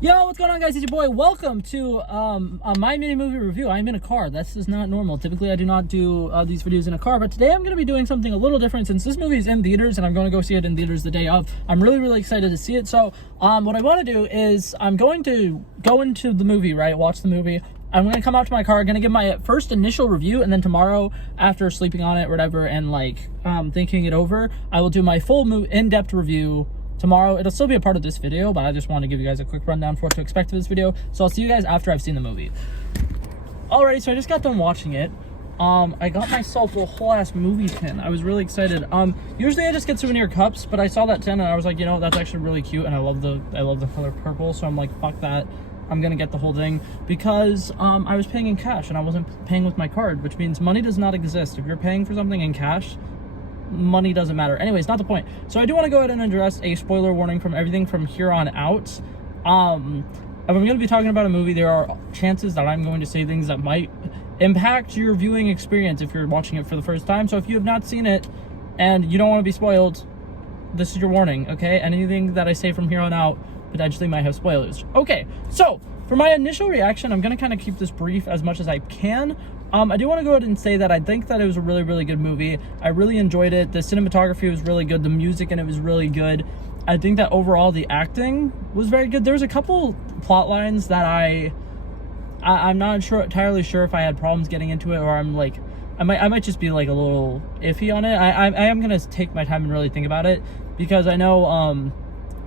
Yo, what's going on, guys? It's your boy. Welcome to my mini movie review. I'm in a car. This is not normal. Typically, I do not do these videos in a car, but today I'm going to be doing something a little different since this movie is in theaters and I'm going to go see it in theaters the day of. I'm really excited to see it. So, what I want to do is I'm going to go into the movie, right? Watch the movie. I'm going to come out to my car, going to give my first initial review, and then tomorrow, after sleeping on it or whatever and thinking it over, I will do my full in-depth review. Tomorrow, it'll still be a part of this video, but I just want to give you guys a quick rundown for what to expect of this video. So I'll see you guys after I've seen the movie. Alrighty, so I just got done watching it. I got myself a whole ass movie tin. I was really excited. Usually I just get souvenir cups, but I saw that tin and I was like, you know, that's actually really cute, and I love the color purple. So I'm like, fuck that. I'm gonna get the whole thing because I was paying in cash and I wasn't paying with my card, which means money does not exist. If you're paying for something in cash, money doesn't matter. Anyways, not the point. So I do want to go ahead and address a spoiler warning from everything from here on out. If I'm going to be talking about a movie, there are chances that I'm going to say things that might impact your viewing experience if you're watching it for the first time. So if you have not seen it and you don't want to be spoiled, this is your warning, okay? Anything that I say from here on out potentially might have spoilers. Okay, so for my initial reaction, I'm going to kind of keep this brief as much as I can. I do want to go ahead and say that I think that it was a really good movie. I really enjoyed it. The cinematography was really good. The music in it was really good. I think that overall the acting was very good. There was a couple plot lines that I'm not entirely sure if I had problems getting into it, or I'm like, I might just be like a little iffy on it. I am gonna take my time and really think about it, because I know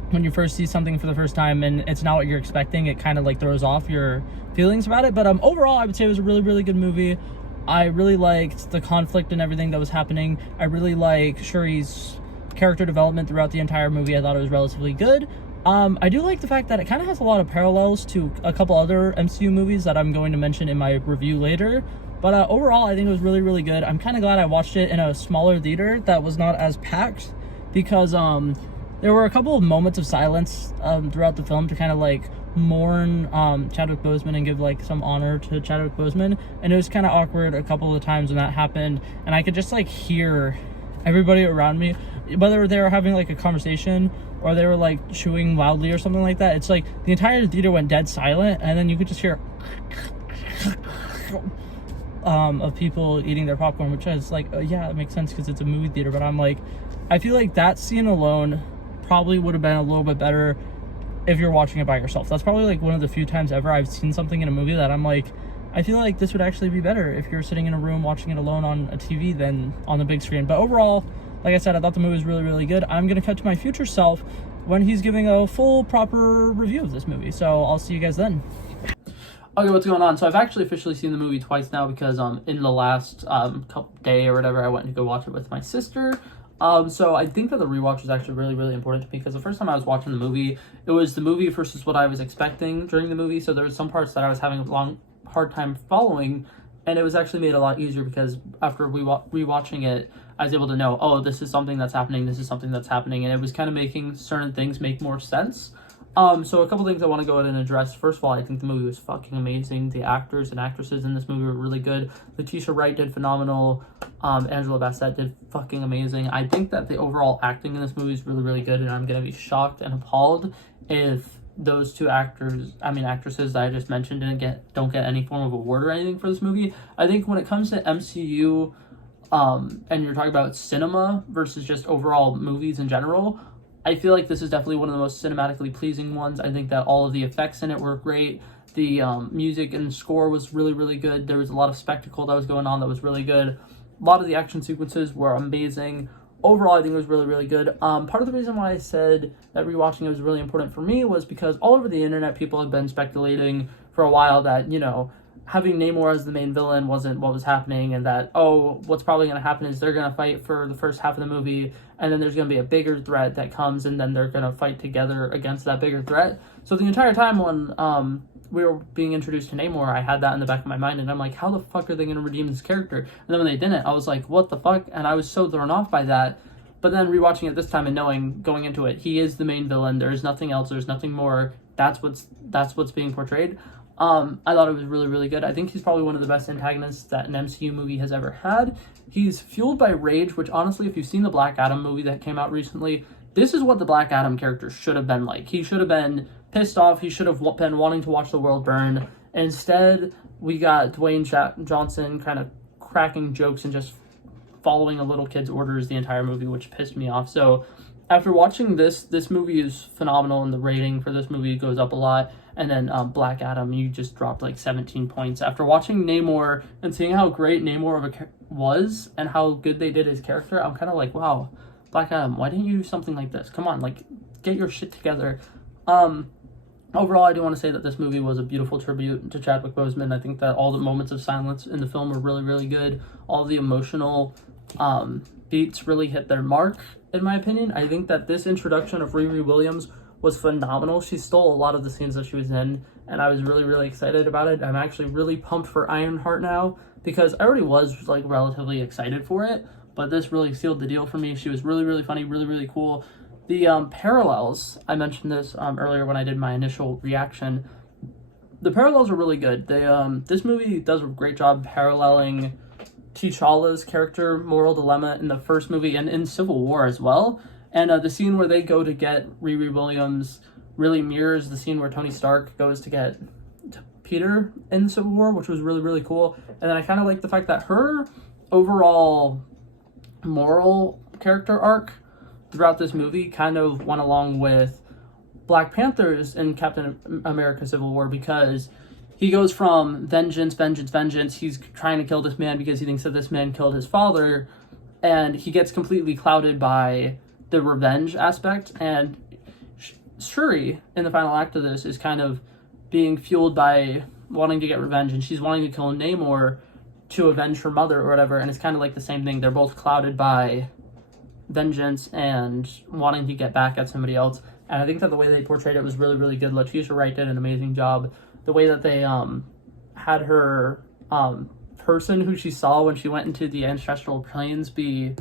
when you first see something for the first time and it's not what you're expecting, it kind of like throws off your feelings about it. But overall, I would say it was a really good movie. I really liked the conflict and everything that was happening. I really like Shuri's character development throughout the entire movie. I thought it was relatively good. I do like the fact that it kind of has a lot of parallels to a couple other MCU movies that I'm going to mention in my review later. But overall, I think it was really good. I'm kind of glad I watched it in a smaller theater that was not as packed, because there were a couple of moments of silence throughout the film to kind of like mourn Chadwick Boseman and give like some honor to Chadwick Boseman, and it was kind of awkward a couple of times when that happened, and I could just like hear everybody around me, whether they were having like a conversation or they were like chewing loudly or something like that. It's like the entire theater went dead silent, and then you could just hear of people eating their popcorn, which is like, yeah, it makes sense because it's a movie theater. But I'm like, I feel like that scene alone probably would have been a little bit better if you're watching it by yourself. That's probably like one of the few times ever I've seen something in a movie that I'm like, I feel like this would actually be better if you're sitting in a room watching it alone on a TV than on the big screen. But overall, like I said, I thought the movie was really good. I'm gonna cut to my future self when he's giving a full proper review of this movie. So I'll see you guys then. Okay, what's going on? So I've actually officially seen the movie twice now, because in the last couple day or whatever, I went to go watch it with my sister. So I think that the rewatch was actually really important to me, because the first time I was watching the movie, it was the movie versus what I was expecting during the movie. So there was some parts that I was having a hard time following, and it was actually made a lot easier because after rewatching it, I was able to know, oh, this is something that's happening, this is something that's happening, and it was kind of making certain things make more sense. So a couple things I want to go ahead and address. First of all, I think the movie was fucking amazing. The actors and actresses in this movie were really good. Letitia Wright did phenomenal. Angela Bassett did fucking amazing. I think that the overall acting in this movie is really good, and I'm going to be shocked and appalled if those two actresses that I just mentioned don't get any form of award or anything for this movie. I think when it comes to MCU, and you're talking about cinema versus just overall movies in general, I feel like this is definitely one of the most cinematically pleasing ones. I think that all of the effects in it were great. The music and score was really good. There was a lot of spectacle that was going on that was really good. A lot of the action sequences were amazing. Overall, I think it was really good. Part of the reason why I said that rewatching it was really important for me was because all over the internet, people have been speculating for a while that, you know, having Namor as the main villain wasn't what was happening, and that, oh, what's probably going to happen is they're going to fight for the first half of the movie, and then there's going to be a bigger threat that comes, and then they're going to fight together against that bigger threat. So the entire time when we were being introduced to Namor, I had that in the back of my mind, and I'm like, how the fuck are they going to redeem this character? And then when they didn't, I was like, what the fuck? And I was so thrown off by that. But then rewatching it this time and knowing, going into it, he is the main villain. There's nothing else. There's nothing more. That's what's being portrayed. I thought it was really good. I think he's probably one of the best antagonists that an MCU movie has ever had. He's fueled by rage, which honestly, if you've seen the Black Adam movie that came out recently, this is what the Black Adam character should have been like. He should have been pissed off. He should have been wanting to watch the world burn. Instead, we got Dwayne Johnson kind of cracking jokes and just following a little kid's orders the entire movie, which pissed me off. So after watching this movie is phenomenal, and the rating for this movie goes up a lot. And then Black Adam, you just dropped like 17 points. After watching Namor and seeing how great Namor was and how good they did his character, I'm kind of like, wow, Black Adam, why didn't you do something like this? Come on, like, get your shit together. Overall, I do want to say that this movie was a beautiful tribute to Chadwick Boseman. I think that all the moments of silence in the film were really, really good. All the emotional beats really hit their mark, in my opinion. I think that this introduction of Riri Williams was phenomenal. She stole a lot of the scenes that she was in, and I was really, really excited about it. I'm actually really pumped for Ironheart now, because I already was like relatively excited for it, but this really sealed the deal for me. She was really, really funny, really, really cool. The parallels, I mentioned this earlier when I did my initial reaction. The parallels are really good. This movie does a great job paralleling T'Challa's character moral dilemma in the first movie and in Civil War as well. And the scene where they go to get Riri Williams really mirrors the scene where Tony Stark goes to get Peter in Civil War, which was really, really cool. And then I kind of like the fact that her overall moral character arc throughout this movie kind of went along with Black Panther's in Captain America Civil War, because he goes from vengeance, vengeance, vengeance. He's trying to kill this man because he thinks that this man killed his father, and he gets completely clouded by the revenge aspect. And Shuri, in the final act of this, is kind of being fueled by wanting to get revenge, and she's wanting to kill Namor to avenge her mother or whatever, and it's kind of like the same thing. They're both clouded by vengeance and wanting to get back at somebody else. And I think that the way they portrayed it was really, really good. Letitia Wright did an amazing job. The way that they had her person who she saw when she went into the ancestral planes be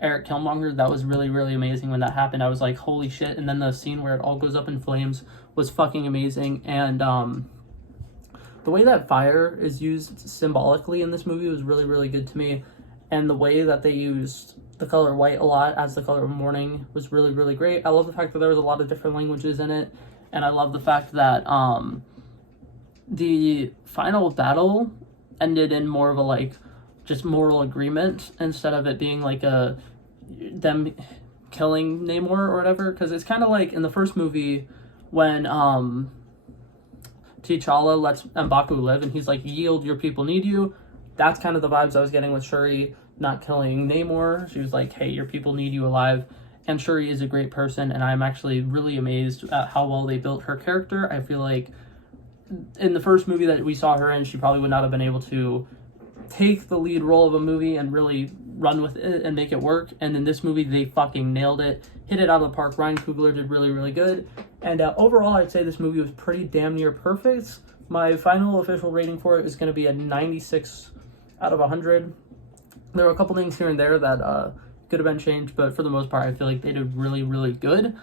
Eric Killmonger, that was really, really amazing when that happened. I was like, holy shit. And then the scene where it all goes up in flames was fucking amazing. And the way that fire is used symbolically in this movie was really, really good to me. And the way that they used the color white a lot as the color of mourning was really, really great. I love the fact that there was a lot of different languages in it. And I love the fact that the final battle ended in more of a like just moral agreement instead of it being like them killing Namor or whatever. Because it's kind of like in the first movie when T'Challa lets M'Baku live and he's like, yield, your people need you. That's kind of the vibes I was getting with Shuri not killing Namor. She was like, hey, your people need you alive. And Shuri is a great person, and I'm actually really amazed at how well they built her character. I feel like in the first movie that we saw her in, she probably would not have been able to take the lead role of a movie and really run with it and make it work. And in this movie, they fucking nailed it. Hit it out of the park. Ryan Coogler did really, really good. And overall, I'd say this movie was pretty damn near perfect. My final official rating for it is going to be a 96 out of 100. There were a couple things here and there that could have been changed, but for the most part, I feel like they did really, really good.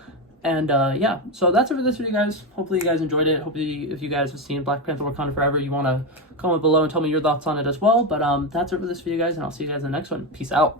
And yeah, so that's it for this video, guys. Hopefully you guys enjoyed it. Hopefully if you guys have seen Black Panther Wakanda Forever, you want to comment below and tell me your thoughts on it as well. But that's it for this video, guys, and I'll see you guys in the next one. Peace out.